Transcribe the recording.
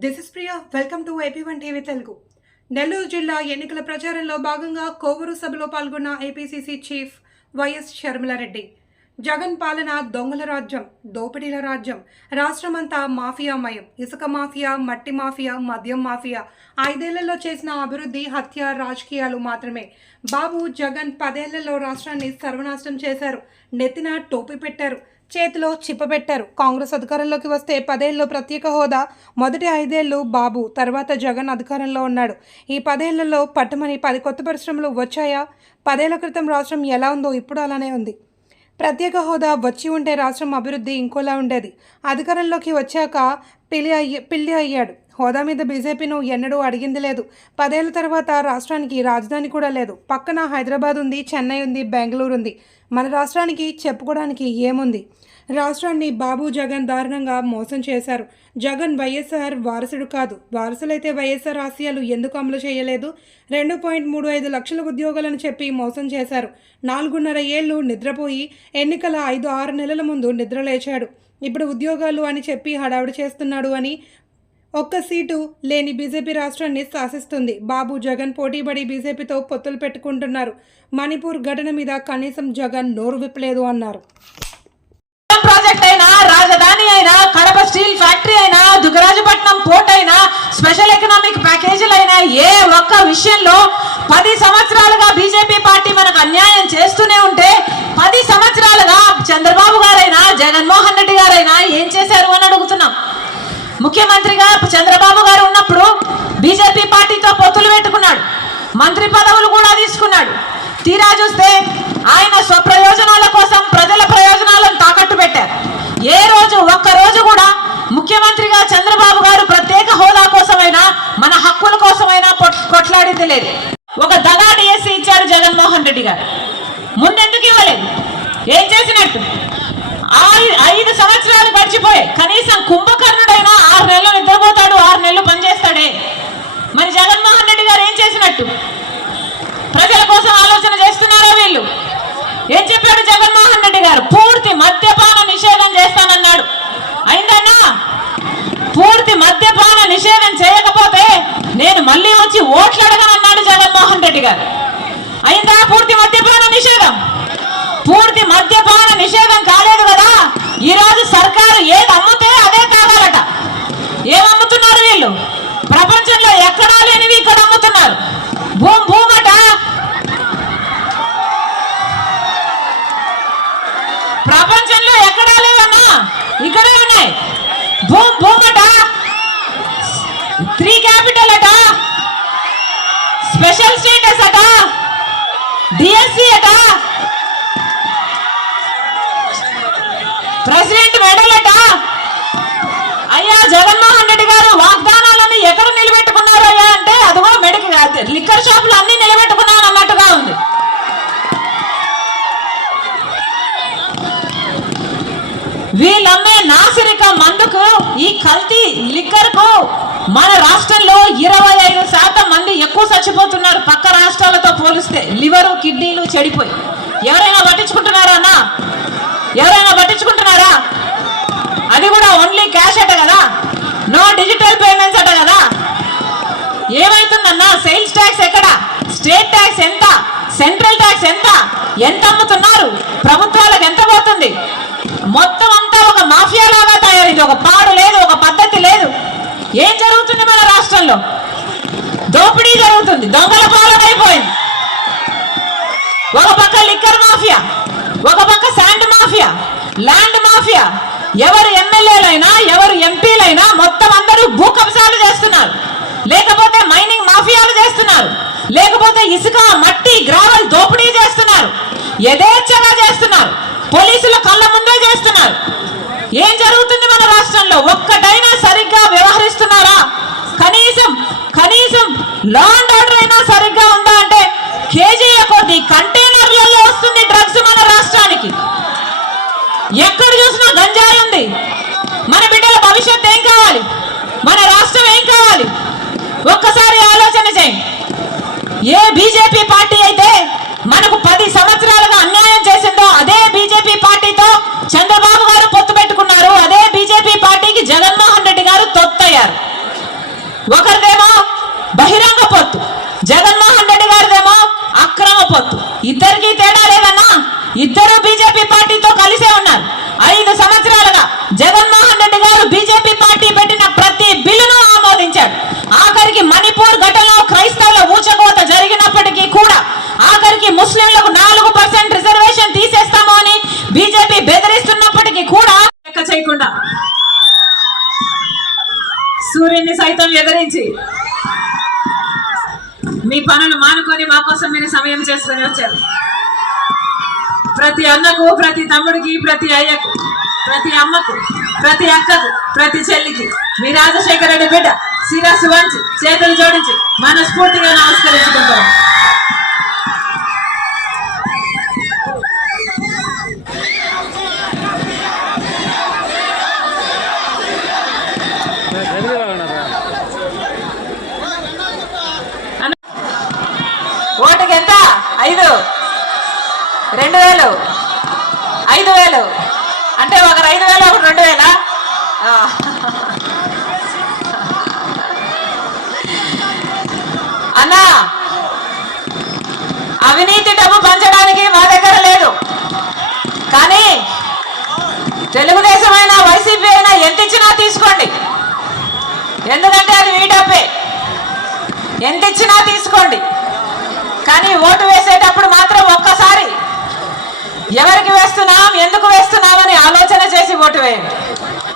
This is Priya. Welcome to AP1 TV Telugu. Nellore జిల్లా ఎన్నికల ప్రచారంలో భాగంగా కోవూరు సభలో పాల్గొన్న APCC chief YS Sharmila Reddy. Jagan పాలన దొంగల రాజ్యం, దోపిడీల రాజ్యం, రాష్ట్రమంతా మాఫియామయం, ఇసుక మాఫియా, మట్టి మాఫియా, మద్యం మాఫియా, 5 ఏళ్లలో చేసిన అభివృద్ధి హత్య రాజకీయాలు మాత్రమే. బాబు జగన్ 10 ఏళ్లలో రాష్ట్రాన్ని సర్వనాశనం చేశారు. నెత్తిన టోపీ పెట్టారు, చేతిలో చిప్ప పెట్టారు. కాంగ్రెస్ అధికారంలోకి వస్తే 10 ఏళ్ళు ప్రత్యేక హోదా, మొదటి 5 ఏళ్ళు బాబు, తర్వాత జగన్ అధికారంలో ఉన్నాడు. ఈ 10 ఏళ్లలో పట్టుమని 10 కొత్త పరిశ్రమలు వచ్చాయా? 10 ఏళ్ల క్రితం రాష్ట్రం ఎలా ఉందో ఇప్పుడు అలానే ఉంది. ప్రత్యేక హోదా వచ్చి ఉంటే రాష్ట్రం అభివృద్ధి ఇంకోలా ఉండేది. అధికారంలోకి వచ్చాక పిల్లి అయ్యాడు. హోదా మీద బీజేపీను ఎన్నడూ అడిగింది లేదు. 10 ఏళ్ల తర్వాత రాష్ట్రానికి రాజధాని కూడా లేదు. పక్కన హైదరాబాద్ ఉంది, చెన్నై ఉంది, బెంగళూరు ఉంది. మన రాష్ట్రానికి చెప్పుకోవడానికి ఏముంది? రాష్ట్రాన్ని బాబు జగన్ దారుణంగా మోసం చేశారు. జగన్ వైఎస్ఆర్ వారసుడు కాదు. వారసులైతే వైఎస్ఆర్ ఆశయాలు ఎందుకు అమలు చేయలేదు? 2.35 లక్షల ఉద్యోగాలను చెప్పి మోసం చేశారు. 4.5 ఏళ్ళు నిద్రపోయి ఎన్నికల 5-6 నెలల ముందు నిద్రలేచాడు. ఇప్పుడు ఉద్యోగాలు అని చెప్పి హడావుడి చేస్తున్నాడు అని ఒక్క సీటు లేని బీజేపీ రాష్ట్రాన్ని శాసిస్తుంది. బాబు జగన్ పోటీపడి బీజేపీతో పొత్తులు పెట్టుకుంటున్నారు. మణిపూర్ ఘటన మీద కనీసం జగన్ నోరు విప్పలేదు అన్నారు. ప్రాజెక్ట్ అయినా, రాజధాని అయినా, కడప స్టీల్ ఫ్యాక్టరీ అయినా, దుగ్గరాజపట్నం పోర్ట్ అయినా, స్పెషల్ ఎకనామిక్ ప్యాకేజీలు అయినా, ఏ ఒక్క విషయంలో 10 సంవత్సరాలుగా బీజేపీ పార్టీ మనకు అన్యాయం చేస్తూనే ఉంటే 10 సంవత్సరాలుగా చంద్రబాబు గారైనా, జగన్మోహన్ రెడ్డి గారైనా ఏం చేశారు అని అడుగుతున్నాం. ముఖ్యమంత్రిగా చంద్రబాబు గారు ఉన్నప్పుడు బీజేపీ పార్టీతో పొత్తులు పెట్టుకున్నాడు, మంత్రి పదవులు కూడా తీసుకున్నాడు. తీరా చూస్తే ఆయన స్వప్రయోజనాల కోసం ప్రజల ప్రయోజనాలను తాకట్టు పెట్టారు. ఏ రోజు ఒక్కరోజు కూడా ముఖ్యమంత్రిగా చంద్రబాబు గారు ప్రత్యేక హోదా కోసమైనా, మన హక్కుల కోసమైనా కొట్లాడింది లేదు. ఒక దగా డిఎస్సీ ఇచ్చాడు జగన్మోహన్ రెడ్డి గారు. ముందెందుకు ఇవ్వలేదు? ఏం చేసినట్టు? 5 సంవత్సరాలు గడిచిపోయాయి. కనీసం కుంభకర్ణుడైనా 6 నెలలు నిద్రపోతాడు, 6 నెలలు పనిచేస్తాడే. మరి జగన్మోహన్ రెడ్డి గారు ఏం చేసినట్టు? ప్రజల కోసం ఆలోచన చేస్తున్నారా వీళ్ళు? ఏం చెప్పాడు జగన్మోహన్ రెడ్డి గారు? పూర్తి మద్యపాన నిషేధం చేస్తానన్నాడు. అయిందన్నా? పూర్తి మద్యపాన నిషేధం చేయకపోతే నేను మళ్ళీ వచ్చి ఓట్లు అడగనన్నాడు జగన్మోహన్ రెడ్డి గారు. అయిందా పూర్తి మద్యపాన నిషేధం? పూర్తి మద్యపాన నిషేధం కాలేదు కదా. ఈ రోజు సర్కారు ఏది అమ్ముతే అదే తాగాలట. ఏమమ్ముతున్నారు వీళ్ళు? ప్రపంచంలో ఎక్కడా లేనివి ఇక్కడ అమ్ముతున్నారు. భూమట, ప్రపంచంలో ఎక్కడా లేవన్నా, ఇక్కడే ఉన్నాయి. భూమట, 3 క్యాపిటల్ అట, స్పెషల్ స్టేటస్ అట, డిఎస్సి అట, ప్రెసిడెంట్ మెడల్ అట. అయ్యా జగన్మోహన్ రెడ్డి గారు వాగ్దానాలన్నీ ఎక్కడ నిలబెట్టుకున్నారు అయ్యా అంటే అదిగో లిక్కర్ షాపులు అన్ని నిలబెట్టుకున్నాను అన్నట్టుగా ఉంది. వీళ్ళమ్మే నాసిరిక మందుకు, ఈ కల్తీ లిక్కర్ కు మన రాష్ట్రంలో 25% మంది ఎక్కువ చచ్చిపోతున్నారు పక్క రాష్ట్రాలతో పోలిస్తే. లివరు, కిడ్నీలు చెడిపోయి. ఎవరైనా పట్టించుకుంటున్నారా అన్న? ఎవరైనా పట్టించుకుంటున్నారా? అది కూడా ఓన్లీ క్యాష్ అట కదా, నో డిజిటల్ పేమెంట్స్ అట కదా. ఏమైతుందన్నా? సేల్స్ ట్యాక్స్ ఎక్కడ? స్టేట్ ట్యాక్స్ ఎంత? సెంట్రల్ ట్యాక్స్ ఎంత? ఎంత అమ్ముతున్నారు? ప్రభుత్వాలకు ఎంత పోతుంది? మొత్తం అంతా ఒక మాఫియా లాగా తయారైంది. ఒక పాడు లేదు, ఒక పద్ధతి లేదు. ఏం జరుగుతుంది మన రాష్ట్రంలో? దోపిడీ జరుగుతుంది, దొంగల పాలన అయిపోయింది. ఒక పక్క లిక్కర్ మాఫియా, ఒక పక్క శాండ్ మాఫియా, ల్యాండ్ మాఫియా. ఎవరు ఎమ్మెల్యేలైనా, ఎవరు ఎంపీలైనా మొత్తం అందరూ భూ కబ్జాలు చేస్తున్నారు, లేకపోతే మైనింగ్ మాఫియాలు చేస్తున్నారు, లేకపోతే ఇసుక, మట్టి, గ్రావెల్ దోపిడీ చేస్తున్నారు, యథేచ్ఛగా చేస్తున్నారు, పోలీసుల కళ్ళ ముందే చేస్తున్నారు. ఏం జరుగుతుంది మన రాష్ట్రంలో? ఒక్కటైనా సరిగ్గా వ్యవహరిస్తున్నారా? కనీసం లా అండ్ ఆర్డర్ అయినా సరిగ్గా ఉందా అంటే కేజీల కొద్ది కంటైనర్లలో వస్తుంది డ్రగ్స్ మన రాష్ట్రానికి. ఎక్కడ చూసినా గంజాయి ఉంది. మన బిడ్డల భవిష్యత్తు ఏం కావాలి? మన రాష్ట్రం ఏం కావాలి? ఒక్కసారి ఆలోచన చేయండి. ఏ బీజేపీ పార్టీ అయితే మనకు 10 సంవత్సరాలుగా అన్యాయం చేసిందో అదే బీజేపీ పార్టీతో చంద్రబాబు గారు పొత్తు పెట్టుకున్నారు. అదే బీజేపీ పార్టీకి జగన్మోహన్ రెడ్డి గారు తొత్తయ్యారు. ఒకరిదేమో బహిరంగ పొత్తు, జగన్మోహన్ రెడ్డి గారిదేమో అక్రమ పొత్తు. ఇద్దరికి తేడా లేదన్నా, ఇద్దరు బీజేపీ పార్టీతో కలిసే ఉన్నారు. 5 సంవత్సరాలుగా జగన్మోహన్ రెడ్డి గారు బీజేపీ పార్టీ పెట్టిన ప్రతి బిల్లును ఆమోదించాడు. ఆఖరికి మణిపూర్ ఘటనలో క్రైస్తవుల ఊచకోత జరిగినప్పటికీ కూడా, ఆఖరికి ముస్లింలకు 4% రిజర్వేషన్ తీసేస్తాము అని బీజేపీ బెదిరిస్తున్నప్పటికీ కూడా లెక్క చేయకుండా సూర్యుని సైతం ఎదిరించి మీ పనులు మానుకొని మా కోసం మీరు సమయం చేసుకొని వచ్చారు. ప్రతి అన్నకు, ప్రతి తమ్ముడికి, ప్రతి అయ్యకు, ప్రతి అమ్మకు, ప్రతి అక్కకు, ప్రతి చెల్లికి మీ రాజశేఖర రెడ్డి బిడ్డ శిరస్సు వంచి చేతులు జోడించి మనస్ఫూర్తిగా నమస్కరించుకుంటాం. ఓటుకి ఎంత? 5 2000 5000 అంటే ఒకరు 5000 ఒకరు 2000. అన్నా, అవినీతి డబ్బు పంచడానికి మా దగ్గర లేదు, కానీ తెలుగుదేశం అయినా వైసీపీ అయినా ఎంత ఇచ్చినా తీసుకోండి, ఎందుకంటే అది మీ డబ్బే. ఎంత ఇచ్చినా తీసుకోండి, కానీ ఓటు వేసేటప్పుడు మాత్రం ఒక్కసారి ఎవరికి వేస్తున్నాం, ఎందుకు వేస్తున్నామని ఆలోచన చేసి ఓటు వేయండి.